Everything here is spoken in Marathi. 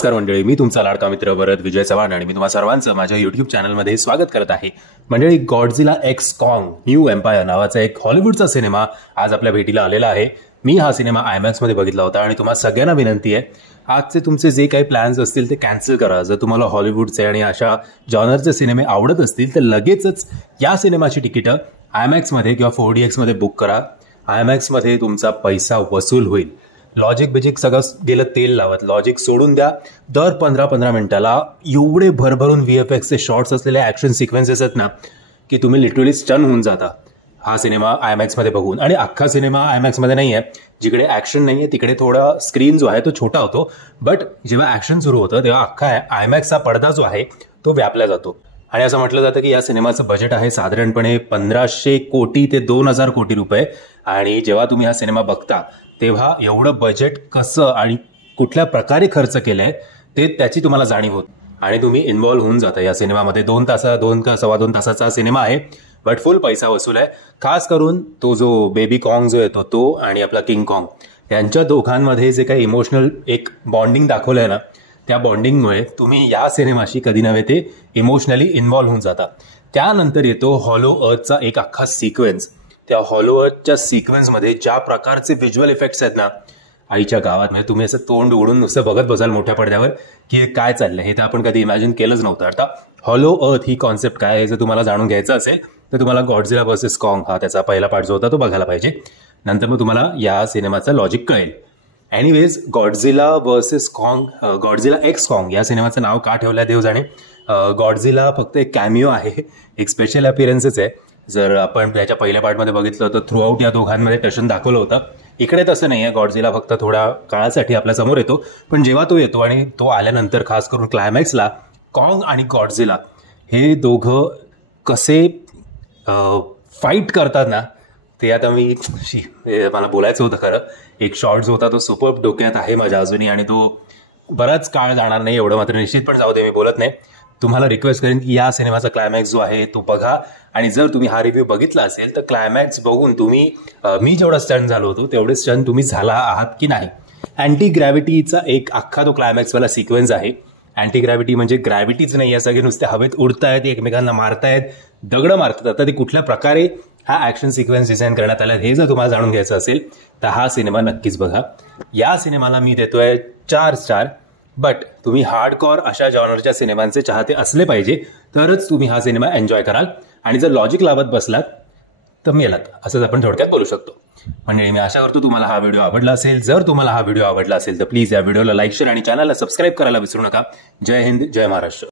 नमस्कार मंडळी, मी तुमचा लाडका मित्र भरत विजय चव्हाण आणि मी तुम्हा सर्वांचं माझ्या युट्यूब चॅनलमध्ये स्वागत करत आहे. मंडळी, गॉडझिला एक्स कॉंग न्यू एम्पायर नावाचा एक हॉलिवूडचा सिनेमा आज आपल्या भेटीला आलेला आहे. मी हा सिनेमा आयमॅक्स मध्ये बघितला होता आणि तुम्हाला सगळ्यांना विनंती आहे, आजचे तुमचे जे काही प्लॅन्स असतील ते कॅन्सल करा. जर तुम्हाला हॉलिवूडचे आणि अशा जॉनरचे सिनेमे आवडत असतील तर लगेचच या सिनेमाची तिकीटं आयमॅक्समध्ये किंवा 4DX मध्ये बुक करा. आयमॅक्समध्ये तुमचा पैसा वसूल होईल. लॉजिक बिजिक सगळं गेलं तेल लावत, लॉजिक सोडून द्या. दर 15-15 मिनिटाला एवढे भरभरून VFXचे शॉर्ट्स असलेले ॲक्शन सिक्वेन्सेस आहेत ना की तुम्ही लिटरली स्टन होऊन जाता हा सिनेमा आयमॅक्समध्ये बघून. आणि अख्खा सिनेमा आयमॅक्समध्ये नाही आहे, जिकडे ॲक्शन नाही आहे तिकडे थोडा स्क्रीन जो आहे तो छोटा होतो, बट जेव्हा ॲक्शन सुरू होतं तेव्हा अख्खा आयमॅक्सचा पडदा जो आहे तो व्यापला जातो. आणि असं म्हटलं जातं की या सिनेमाचं बजेट आहे साधारणपणे 1500 कोटी ते 2000 कोटी रुपये. आणि जेव्हा तुम्ही हा सिनेमा बघता तेव्हा एवढं बजेट कसं आणि कुठल्या प्रकारे खर्च केलंय ते त्याची तुम्हाला जाणीव होत आणि तुम्ही इन्व्हॉल्व्ह होऊन जाता या सिनेमामध्ये. 2 का सव्वा 2 तासाचा सिनेमा आहे, बट फुल पैसा वसूल आहे. खास करून तो जो बेबी कॉंग जो येतो तो आणि आपला किंग कॉंग यांच्या दोघांमध्ये जे काही इमोशनल एक बॉन्डिंग दाखवलंय ना, त्या बॉन्डिंगमुळे तुम्ही या सिनेमाशी कधी नव्हे ते इमोशनली इन्व्हॉल्व्ह होऊन जाता. त्यानंतर येतो हॉलो अर्थचा एक अख्खा सिक्वेन्स. त्या हॉलो अर्थच्या सिक्वेन्समध्ये ज्या प्रकारचे व्हिज्युअल इफेक्ट्स आहेत ना, आईच्या गावात म्हणजे तुम्ही असं तोंड उघडून नुसतं बघत बसाल मोठ्या पडद्यावर की काय चाललंय, हे तर आपण कधी इमॅजिन केलंच नव्हतं. आता हॉलो अर्थ ही कॉन्सेप्ट काय आहे जर तुम्हाला जाणून घ्यायचं असेल तर तुम्हाला गॉडझिला वर्सेस कॉंग हा त्याचा पहिला पार्ट जो होता तो बघायला पाहिजे. नंतर मग तुम्हाला या सिनेमाचं लॉजिक कळेल. Anyways, Godzilla versus Kong, Godzilla X Kong या सिनेमाचं नाव का ठेवलंय देव जाणे. गॉडझिला फक्त एक कॅमिओ आहे, एक स्पेशल अपीअरन्सच आहे. जर आपण त्याच्या पहिल्या पार्टमध्ये बघितलं तर थ्रू आउट या दोघांमध्ये टशन दाखवलं होतं. इकडे तसं नाही आहे, गॉडझिला फक्त थोड्या काळासाठी आपल्या समोर येतो, पण जेव्हा तो येतो आणि तो आल्यानंतर खास करून क्लायमॅक्सला कॉंग आणि गॉडझिला हे दोघं कसे फाईट करतात ना, ते आता मला बोलायचं होतं खरं. एक शॉर्ट जो होता तो सुपर डोक्यात आहे माझ्या अजूनही आणि तो बराच काळ जाणार नाही एवढं मात्र निश्चित, पण जाऊ दे मी बोलत नाही. तुम्हाला रिक्वेस्ट करेन की या सिनेमाचा क्लायमॅक्स जो आहे तो बघा. आणि जर तुम्ही हा रिव्ह्यू बघितला असेल तर क्लायमॅक्स बघून तुम्ही मी जेवढा स्टन झालो होतो तेवढे स्टन तुम्ही झाला आहात की नाही. अँटी ग्रॅव्हिटीचा एक अख्खा तो क्लायमॅक्सवाला सिक्वेन्स आहे. अँटी ग्रॅव्हिटी म्हणजे ग्रॅव्हिटीच नाही आहे, सगळे नुसते हवेत उडतायत, एकमेकांना मारतायत, दगडं मारतात. आता ते कुठल्या प्रकारे हा ॲक्शन सिक्वेन्स डिझाईन करण्यात आला हे जर तुम्हाला जाणून घ्यायचं असेल तर हा सिनेमा नक्कीच बघा. या सिनेमाला मी देतोय 4 स्टार. बट तुम्ही हार्डकॉर अशा जॉनरच्या सिनेमांचे चाहते असले पाहिजे तरच तुम्ही हा सिनेमा एन्जॉय कराल. आणि जर लॉजिक लावत बसलात तर मेलात, असंच आपण थोडक्यात बोलू शकतो. म्हणजे मी आशा करतो तुम्हाला हा व्हिडिओ आवडला असेल. जर तुम्हाला हा व्हिडिओ आवडला असेल तर प्लीज या व्हिडिओला लाईक, शेअर आणि चॅनलला सबस्क्राईब करायला विसरू नका. जय हिंद, जय महाराष्ट्र.